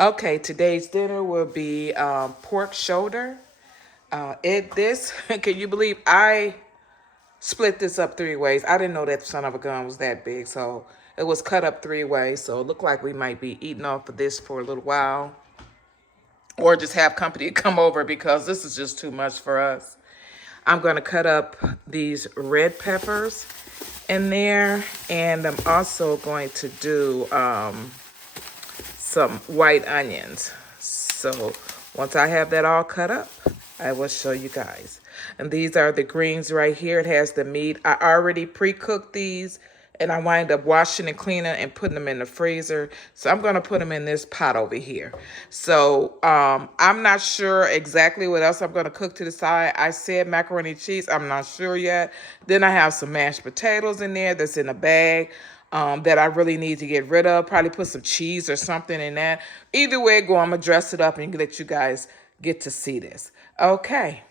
Okay, today's dinner will be pork shoulder. Can you believe I split this up three ways? I didn't know that son of a gun was that big, so it was cut up three ways. So it looked like we might be eating off of this for a little while, or just have company come over because this is just too much for us. I'm gonna cut up these red peppers in there, and I'm also going to do some white onions. So once I have that all cut up, I will show you guys. And these are the greens right here. It has the meat. I already pre-cooked these, and I wind up washing and cleaning and putting them in the freezer. So I'm gonna put them in this pot over here. So I'm not sure exactly what else I'm gonna cook to the side. I said macaroni and cheese, I'm not sure yet. Then I have some mashed potatoes in there that's in a bag. That I really need to get rid of. Probably put some cheese or something in that. Either way it go, I'm gonna dress it up and let you guys get to see this. Okay.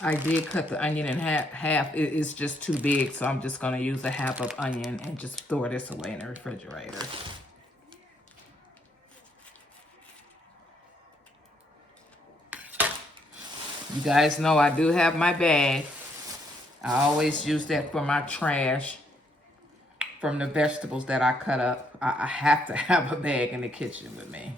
I did cut the onion in half. It's just too big, so I'm just gonna use a half of onion and just throw this away in the refrigerator. You guys know I do have my bag. I always use that for my trash from the vegetables that I cut up. I have to have a bag in the kitchen with me.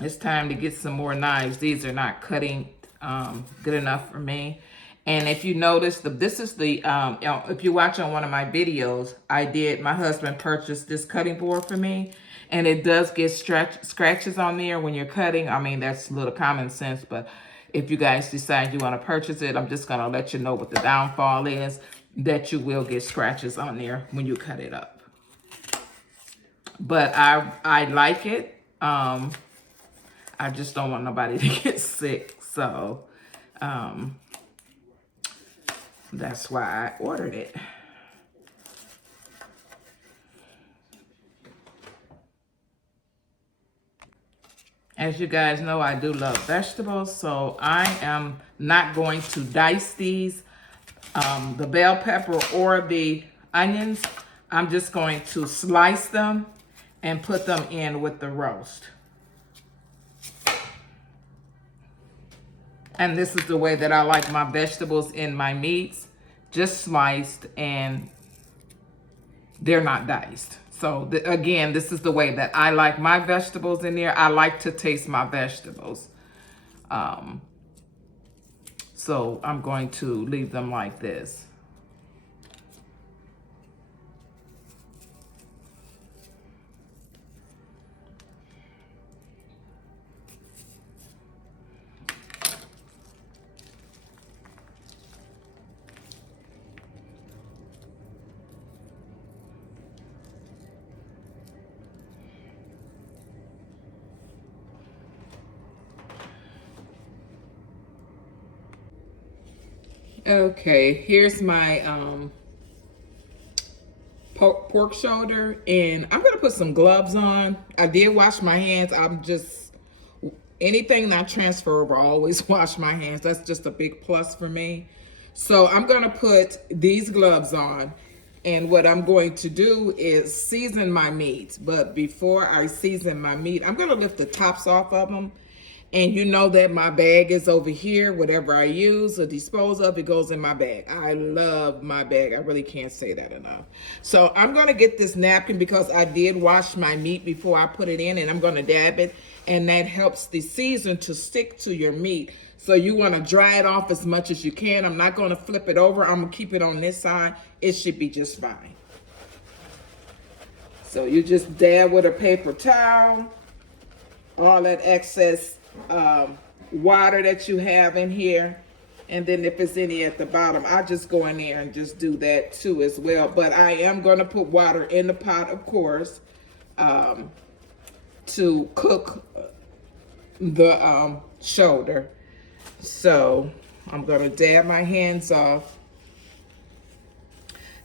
It's time to get some more knives. These are not cutting good enough for me. And if you notice, this is the, if you watch on one of my videos, my husband purchased this cutting board for me. And it does get scratches on there when you're cutting. I mean, that's a little common sense. But if you guys decide you want to purchase it, I'm just going to let you know what the downfall is. That you will get scratches on there when you cut it up. But I like it. I just don't want nobody to get sick. So that's why I ordered it. As you guys know, I do love vegetables. So I am not going to dice these, the bell pepper or the onions. I'm just going to slice them and put them in with the roast. And this is the way that I like my vegetables in my meats, just sliced, and they're not diced. So again, this is the way that I like my vegetables in there. I like to taste my vegetables. So I'm going to leave them like this. Okay, here's my pork shoulder, and I'm gonna put some gloves on. I did wash my hands. Anything not transferable, I always wash my hands. That's just a big plus for me. So I'm gonna put these gloves on, and what I'm going to do is season my meat. But before I season my meat, I'm gonna lift the tops off of them. And you know that my bag is over here. Whatever I use or dispose of, it goes in my bag. I love my bag. I really can't say that enough. So I'm going to get this napkin because I did wash my meat before I put it in, and I'm going to dab it. And that helps the season to stick to your meat. So you want to dry it off as much as you can. I'm not going to flip it over. I'm going to keep it on this side. It should be just fine. So you just dab with a paper towel all that excess water that you have in here, And then if it's any at the bottom, I just go in there and just do that too as well. But I am going to put water in the pot, of course, to cook the shoulder. So I'm going to dab my hands off.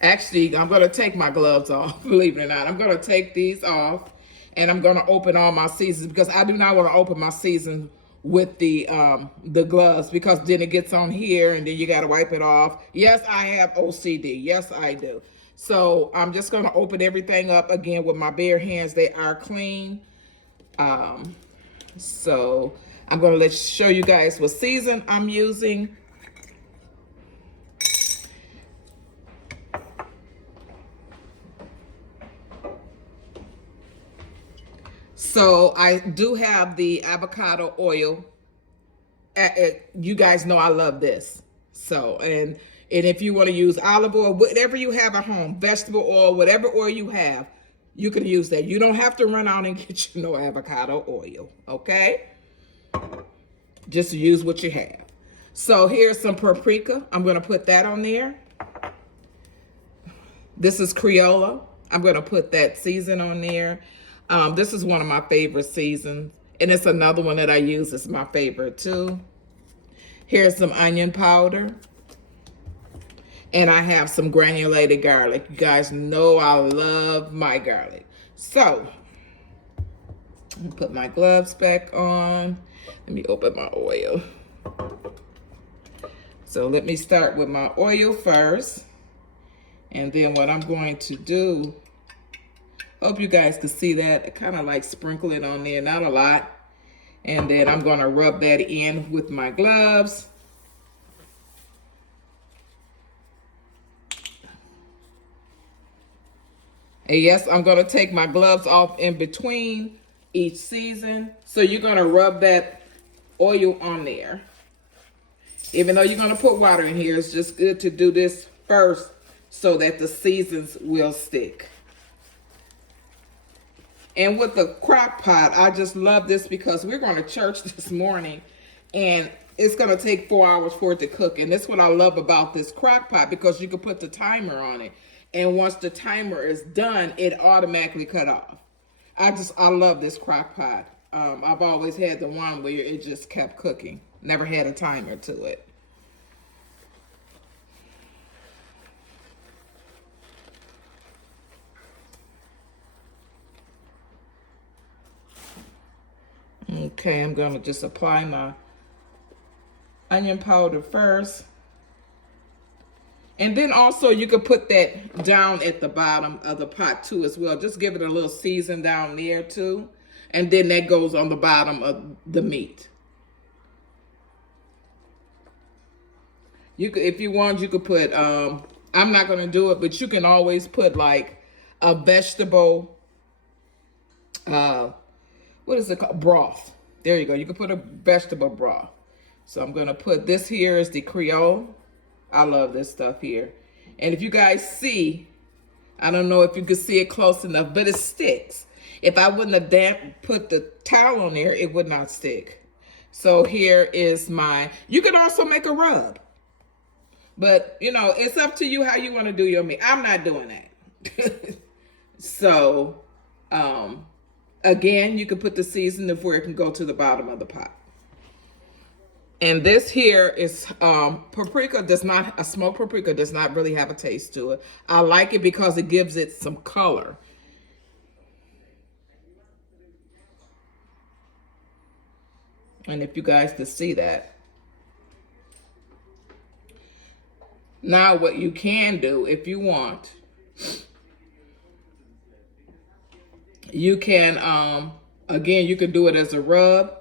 Actually, I'm going to take my gloves off, believe it or not. I'm going to take these off, and I'm going to open all my seasons because I do not want to open my season with the gloves, because then it gets on here and then you got to wipe it off. Yes, I have OCD. Yes, I do. So I'm just going to open everything up again with my bare hands. They are clean. So I'm going to show you guys what season I'm using. So I do have the avocado oil. You guys know I love this. So, and if you want to use olive oil, whatever you have at home, vegetable oil, whatever oil you have, you can use that. You don't have to run out and get you no avocado oil, okay? Just use what you have. So here's some paprika. I'm going to put that on there. This is Crayola. I'm going to put that season on there. This is one of my favorite seasons, and it's another one that I use. It's my favorite too. Here's some onion powder, and I have some granulated garlic. You guys know I love my garlic. So I'm gonna put my gloves back on. Let me open my oil. So let me start with my oil first, and then what I'm going to do, hope you guys can see that. I kind of like sprinkle it on there, not a lot. And then I'm going to rub that in with my gloves. And yes, I'm going to take my gloves off in between each season. So you're going to rub that oil on there. Even though you're going to put water in here, it's just good to do this first so that the seasons will stick. And with the crock pot, I just love this because we're going to church this morning, and it's going to take 4 hours for it to cook. And that's what I love about this crock pot, because you can put the timer on it. And once the timer is done, it automatically cut off. I love this crock pot. I've always had the one where it just kept cooking. Never had a timer to it. Okay, I'm going to just apply my onion powder first. And then also you could put that down at the bottom of the pot too as well. Just give it a little season down there too. And then that goes on the bottom of the meat. You could, if you want, you could put, I'm not going to do it, but you can always put like a vegetable, what is it called? Broth. There you go. You can put a vegetable broth. So I'm going to put this here is the Creole. I love this stuff here. And if you guys see, I don't know if you can see it close enough, but it sticks. If I wouldn't have put the towel on there, it would not stick. So here is my, you could also make a rub. But, you know, it's up to you how you want to do your meat. I'm not doing that. So, again, you can put the seasoning where it can go to the bottom of the pot. And this here is paprika. A smoked paprika does not really have a taste to it. I like it because it gives it some color. And if you guys could see that. Now what you can do, if you want, you can, again, you can do it as a rub.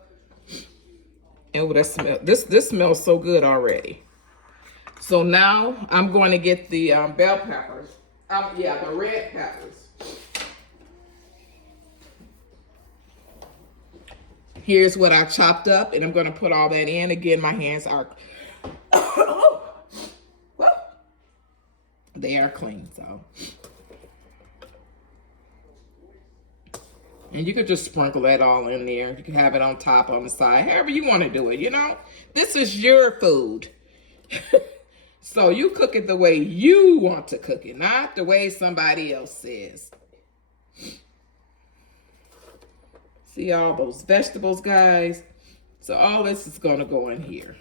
And what that smell, this smells so good already. So now I'm going to get the bell peppers. The red peppers. Here's what I chopped up, and I'm going to put all that in. Again, my hands are, they are clean, so. And you could just sprinkle that all in there. You can have it on top, on the side, however you want to do it, you know. This is your food. So you cook it the way you want to cook it, not the way somebody else says. See all those vegetables, guys? So all this is going to go in here.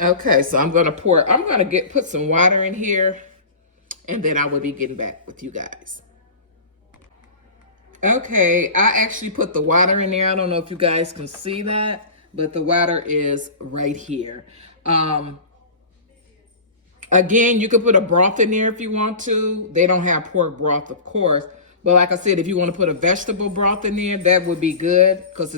Okay, so I'm going to put some water in here, and then I will be getting back with you guys. Okay, I actually put the water in there. I don't know if you guys can see that, but the water is right here. Again, you could put a broth in there if you want to. They don't have pork broth, of course. But like I said, if you want to put a vegetable broth in there, that would be good because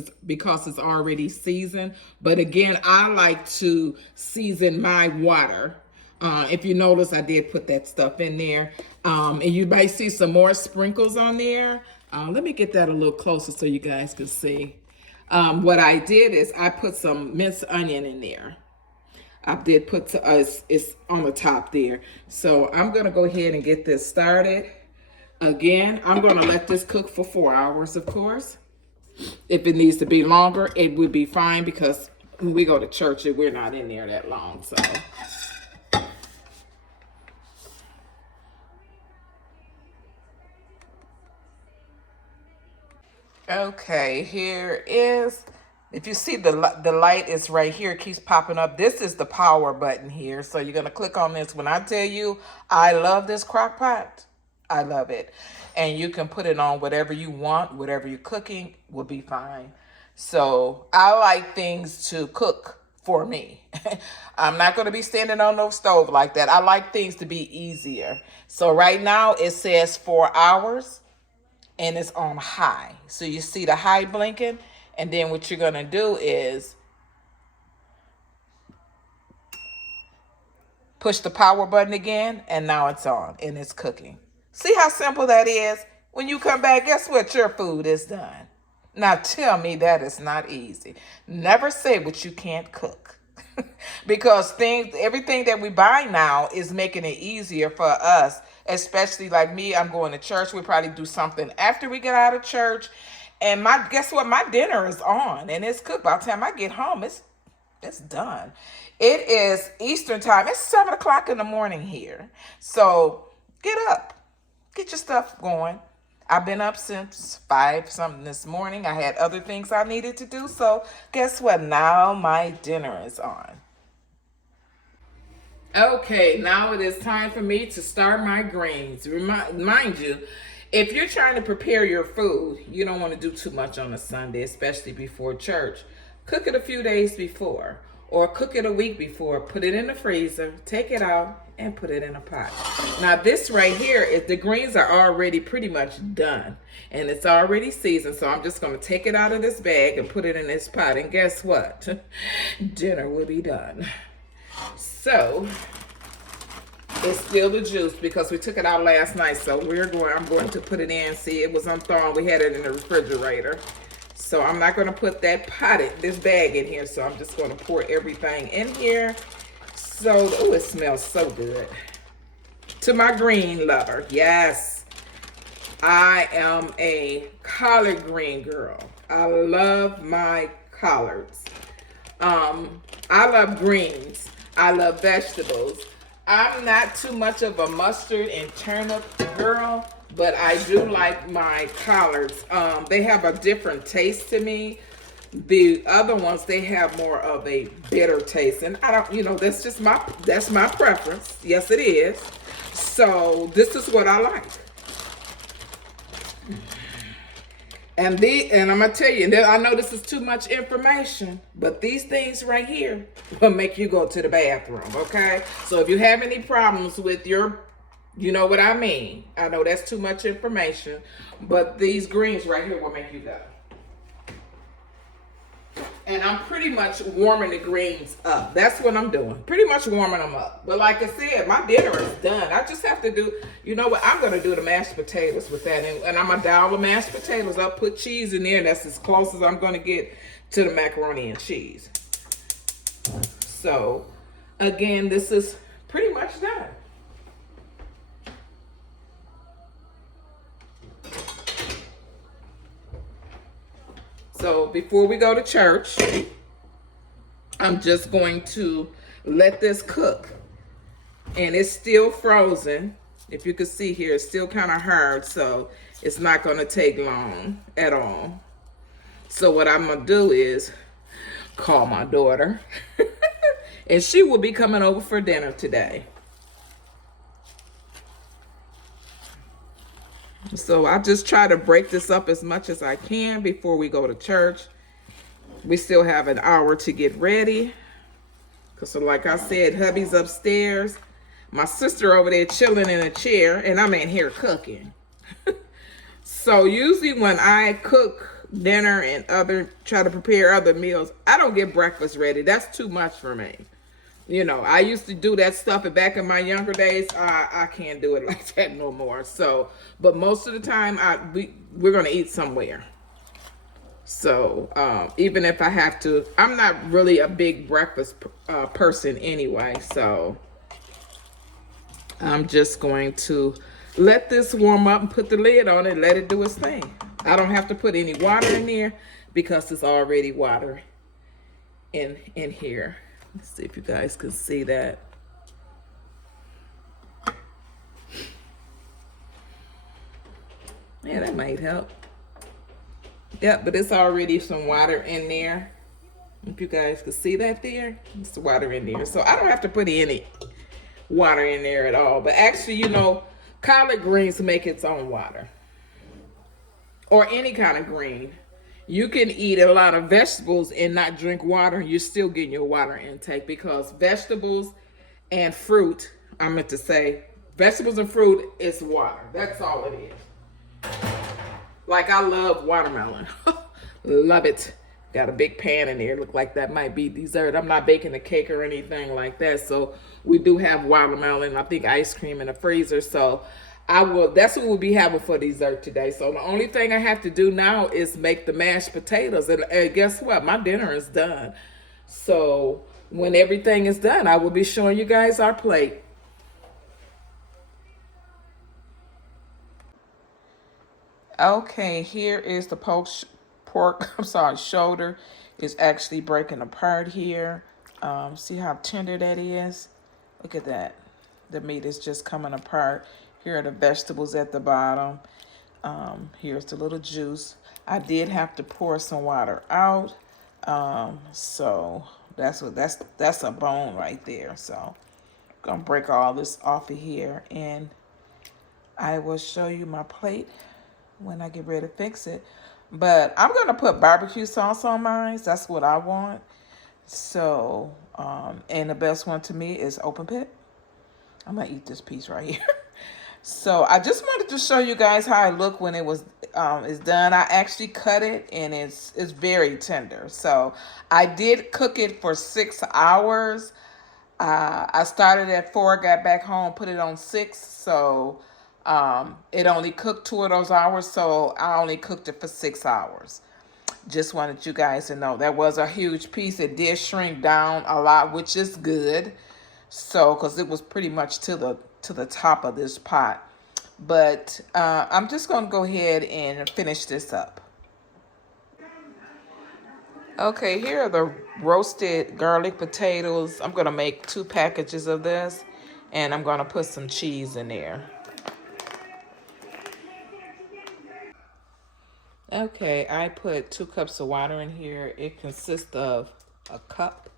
it's already seasoned. But again, I like to season my water. If you notice, I did put that stuff in there. And you might see some more sprinkles on there. Let me get that a little closer so you guys can see. What I did is I put some minced onion in there. I did put it's on the top there. So I'm going to go ahead and get this started. Again, I'm going to let this cook for 4 hours, of course. If it needs to be longer, it would be fine because when we go to church, we're not in there that long. So okay, here is, if you see the light is right here, it keeps popping up. This is the power button here. So you're going to click on this. When I tell you, I love this crock pot, I love it. And you can put it on whatever you want, whatever you're cooking will be fine. So I like things to cook for me. I'm not going to be standing on no stove like that. I like things to be easier. So right now it says 4 hours. And it's on high. So you see the high blinking. And then what you're going to do is push the power button again. And now it's on and it's cooking. See how simple that is? When you come back, guess what? Your food is done. Now tell me that is not easy. Never say what you can't cook. Because everything that we buy now is making it easier for us. Especially like me, I'm going to church. We'll probably do something after we get out of church. And guess what? My dinner is on and it's cooked. By the time I get home, it's done. It is Eastern time. It's 7 o'clock in the morning here. So get up. Get your stuff going. I've been up since 5 something this morning. I had other things I needed to do. So guess what? Now my dinner is on. Okay, now it is time for me to start my greens. Mind you, if you're trying to prepare your food, you don't want to do too much on a Sunday, especially before church. Cook it a few days before or cook it a week before. Put it in the freezer, take it out, and put it in a pot. Now this right here, the greens are already pretty much done and it's already seasoned. So I'm just going to take it out of this bag and put it in this pot. And guess what? Dinner will be done. So it's still the juice because we took it out last night. So I'm going to put it in. See, it was unthawed. We had it in the refrigerator. So I'm not going to put this bag in here. So I'm just going to pour everything in here. So, oh, it smells so good. To my green lover, yes, I am a collard green girl. I love my collards. I love greens. I love vegetables. I'm not too much of a mustard and turnip girl, but I do like my collards. They have a different taste to me. The other ones, they have more of a bitter taste. And I don't, that's my preference. Yes, it is. So this is what I like. And I'm going to tell you, I know this is too much information, but these things right here will make you go to the bathroom, okay? So if you have any problems with you know what I mean. I know that's too much information, but these greens right here will make you go. And I'm pretty much warming the greens up. That's what I'm doing. Pretty much warming them up. But like I said, my dinner is done. I just have to do, you know what? I'm going to do the mashed potatoes with that. And I'm going to dial the mashed potatoes up, put cheese in there. And that's as close as I'm going to get to the macaroni and cheese. So Again, this is pretty much done. So before we go to church, I'm just going to let this cook. And it's still frozen. If you can see here, it's still kind of hard, so it's not going to take long at all. So what I'm going to do is call my daughter. And she will be coming over for dinner today. So I just try to break this up as much as I can before we go to church. We still have an hour to get ready. So like I said, hubby's upstairs. My sister over there chilling in a chair, and I'm in here cooking. So usually when I cook dinner and try to prepare other meals, I don't get breakfast ready. That's too much for me. You know, I used to do that stuff back in my younger days. I can't do it like that no more. So, but most of the time, we're gonna eat somewhere. So even if I have to, I'm not really a big breakfast person anyway. So I'm just going to let this warm up and put the lid on it and let it do its thing. I don't have to put any water in there because it's already water in here. Let's see if you guys can see that. Yeah, that might help. Yep, but it's already some water in there. If you guys can see that there, it's the water in there. So I don't have to put any water in there at all. But actually, you know, collard greens make its own water. Or any kind of green. You can eat a lot of vegetables and not drink water. You're still getting your water intake because vegetables and fruit, I meant to say, vegetables and fruit is water. That's all it is. Like I love watermelon. Love it. Got a big pan in there. Look like that might be dessert. I'm not baking a cake or anything like that. So we do have watermelon, I think ice cream in the freezer. So that's what we'll be having for dessert today. So the only thing I have to do now is make the mashed potatoes. And guess what? My dinner is done. So when everything is done, I will be showing you guys our plate. Okay, here is the shoulder is actually breaking apart here. See how tender that is? Look at that. The meat is just coming apart. Here are the vegetables at the bottom. Here's the little juice. I did have to pour some water out. So that's a bone right there. So I'm gonna break all this off of here and I will show you my plate when I get ready to fix it. But I'm gonna put barbecue sauce on mine. That's what I want. So, and the best one to me is open pit. I'm gonna eat this piece right here. So I just wanted to show you guys how it looked when it was is done. I actually cut it and it's very tender. So I did cook it for 6 hours. I started at 4, got back home, put it on 6. So it only cooked 2 of those hours. So I only cooked it for 6 hours. Just wanted you guys to know that was a huge piece. It did shrink down a lot, which is good. So, because it was pretty much to the top of this pot. But I'm just going to go ahead and finish this up. Okay, here are the roasted garlic potatoes. I'm going to make 2 packages of this. And I'm going to put some cheese in there. Okay, I put 2 cups of water in here. It consists of a cup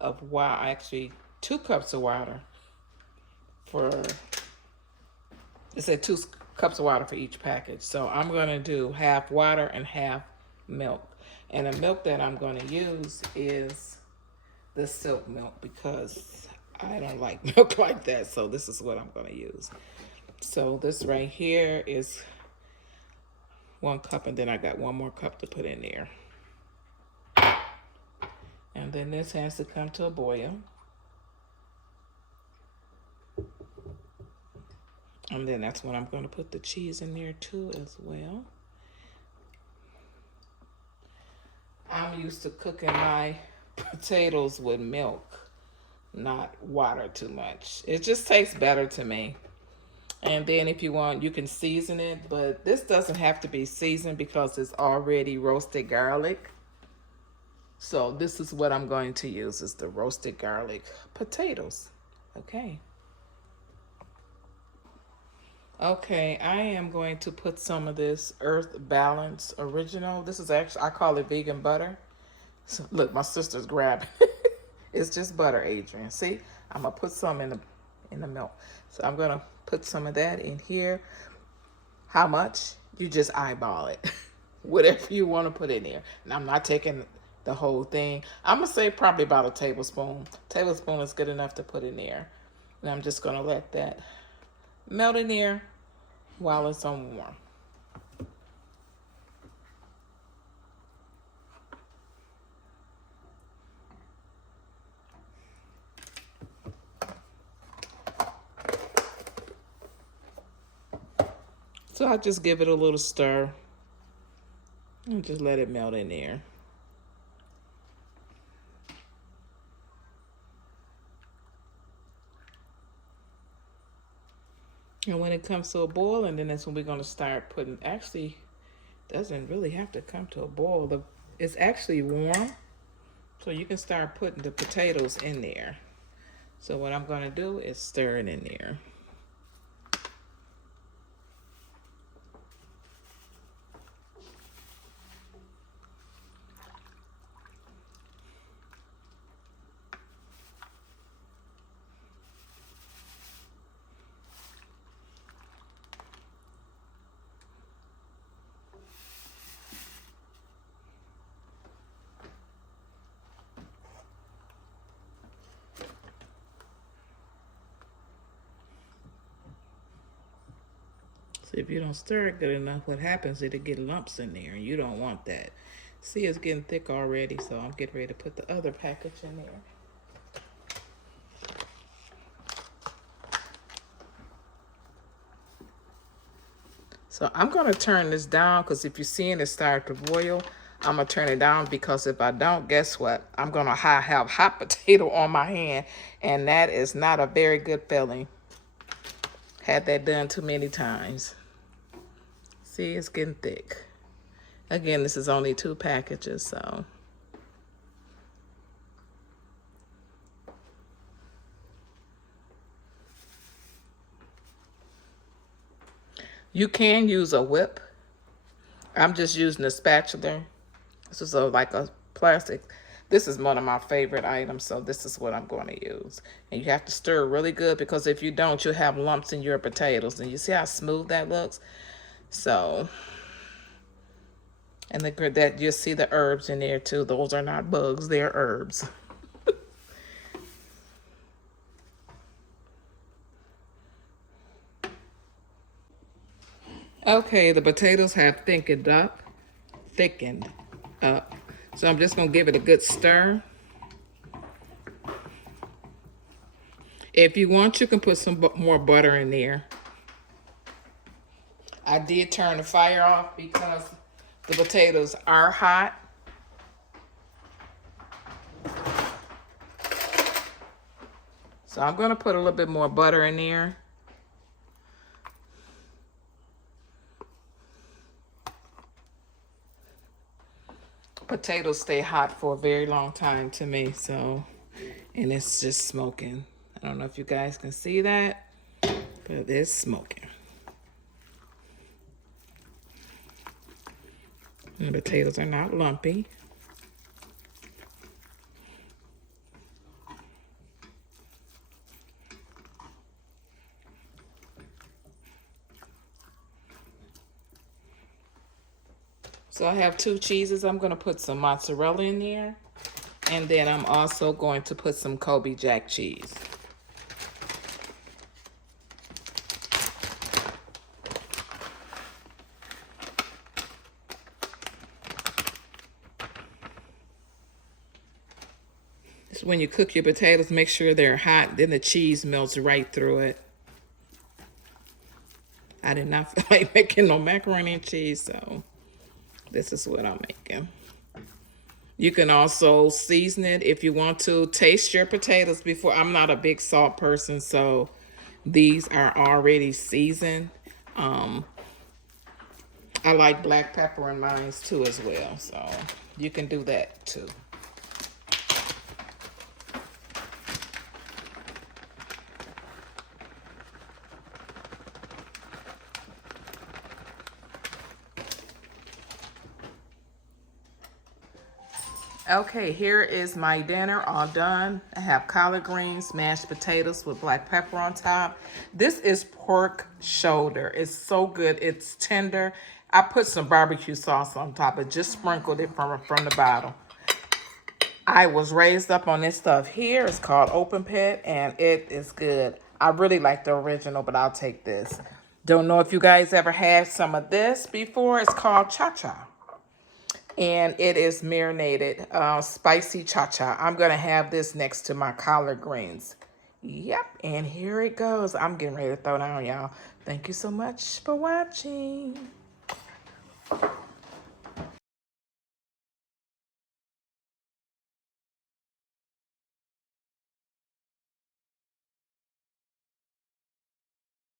of water, actually 2 cups of water it said 2 cups of water for each package. So I'm going to do half water and half milk. And the milk that I'm going to use is the silk milk because I don't like milk like that. So this is what I'm going to use. So this right here is 1 cup, and then I got 1 more cup to put in there. And then this has to come to a boil. And then that's when I'm going to put the cheese in there too as well. I'm used to cooking my potatoes with milk. not water too much. It just tastes better to me. And then if you want, you can season it, but this doesn't have to be seasoned because it's already roasted garlic. So this is what I'm going to use, is the roasted garlic potatoes. Okay. Okay, I am going to put some of this Earth Balance Original. This is actually, I call it vegan butter. So look, my sister's grabbing. It's just butter, Adrian. See, I'm gonna put some in the milk. So I'm gonna put some of that in here. How much? You just eyeball it. Whatever you want to put in there. And I'm not taking the whole thing. I'm gonna say probably about a tablespoon. Tablespoon is good enough to put in there. And I'm just gonna let that melt in there while it's on warm. So I just give it a little stir and just let it melt in there. And when it comes to a boil, and then that's when we're going to start putting, actually, doesn't really have to come to a boil. It's actually warm, so you can start putting the potatoes in there. So what I'm going to do is stir it in there. So if you don't stir it good enough, what happens is it'll get lumps in there, and you don't want that. See, it's getting thick already, so I'm getting ready to put the other package in there. So I'm going to turn this down, because if you're seeing it start to boil, I'm going to turn it down, because if I don't, guess what? I'm going to have hot potato on my hand, and that is not a very good feeling. Had that done too many times. See, it's getting thick. Again, this is only 2 packages, so. You can use a whip. I'm just using a spatula. This is like a plastic. This is one of my favorite items, so this is what I'm going to use. And you have to stir really good, because if you don't, you'll have lumps in your potatoes. And you see how smooth that looks? So, and that you'll see the herbs in there too. Those are not bugs, they're herbs. Okay, the potatoes have thickened up. So I'm just gonna give it a good stir. If you want, you can put some more butter in there. I did turn the fire off because the potatoes are hot. So I'm gonna put a little bit more butter in there. Potatoes stay hot for a very long time to me, so, and it's just smoking. I don't know if you guys can see that, but it's smoking. And the potatoes are not lumpy. So I have 2 cheeses. I'm going to put some mozzarella in there. And then I'm also going to put some Kobe Jack cheese. So when you cook your potatoes, make sure they're hot. Then the cheese melts right through it. I did not feel like making no macaroni and cheese, so this is what I'm making. You can also season it if you want to. Taste your potatoes before. I'm not a big salt person, so these are already seasoned. Um, I like black pepper in mine too as well, so you can do that too. Okay, here is my dinner all done. I have collard greens, mashed potatoes with black pepper on top. This is pork shoulder. It's so good. It's tender. I put some barbecue sauce on top. I just sprinkled it from the bottom. I was raised up on this stuff here. It's called Open Pit, and it is good. I really like the original, but I'll take this. Don't know if you guys ever had some of this before. It's called Cha-Cha. And it is marinated, spicy cha-cha. I'm going to have this next to my collard greens. Yep, and here it goes. I'm getting ready to throw down, y'all. Thank you so much for watching.